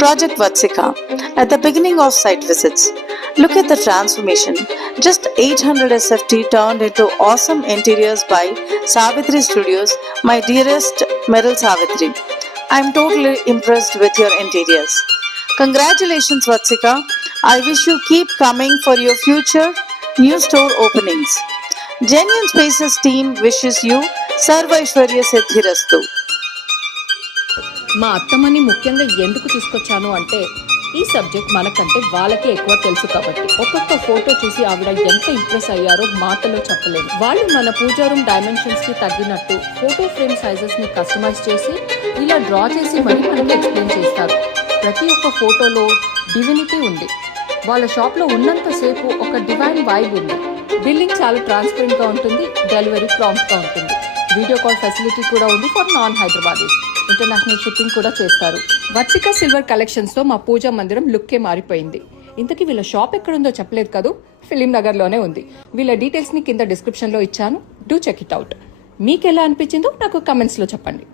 Project Vatsika. At the beginning of site visits, look at the transformation. Just 800 SFT turned into awesome interiors by Savitri Studios, my dearest Meryl Savitri. I'm totally impressed with your interiors. Congratulations, Vatsika. I wish you keep coming for your future new store openings. Genuine Spaces team wishes you Sarvaishwarya Siddhirastu. మా అత్తమ్మని ముఖ్యంగా ఎందుకు తీసుకొచ్చాను అంటే ఈ subject మనకంటే వాళ్ళకే ఎక్కువ తెలుసు కాబట్టి ఒక్కొక్క ఫోటో చూసి ఆవిడ ఎంత ఇంప్రెస్ అయ్యారో మాటలో చెప్పలేము. వాళ్ళు మన పూజా రూమ్ డైమెన్షన్స్ కి తగ్గినట్టు ఫోటో ఫ్రేమ్ సైజెస్ ని కస్టమైజ్ చేసి ఇలా డ్రా చేసి మరీ మనకి ఎక్స్ప్లెయిన్ చేస్తారు. ప్రతి ఒక్క ఫోటోలో డివినిటీ ఉంది. వాళ్ళ షాప్ లో ఉన్నంతసేపు ఒక డివైన్ వైబ్ ఉంది. బిల్లింగ్ చాలా ట్రాన్స్పరెంట్ గా ఉంటుంది. డెలివరీ ప్రాంప్ట్ గా ఉంటుంది. వీడియో కాల్ ఫెసిలిటీ కూడా ఉంది for non Hyderabadis. International shipping కూడా చేస్తారు. వత్సిక సిల్వర్ కలెక్షన్స్ తో మా పూజా మందిరం లుక్కే మారిపోయింది. ఇంతకీ వీళ్ళ షాప్ ఎక్కడుందో చెప్పలేదు కదూ, ఫిలిం నగర్ లోనే ఉంది. వీళ్ళ డీటెయిల్స్ ని కింద డిస్క్రిప్షన్ లో ఇచ్చాను. Do check it out. మీకు ఎలా అనిపించిందో నాకు కమెంట్స్ లో చెప్పండి.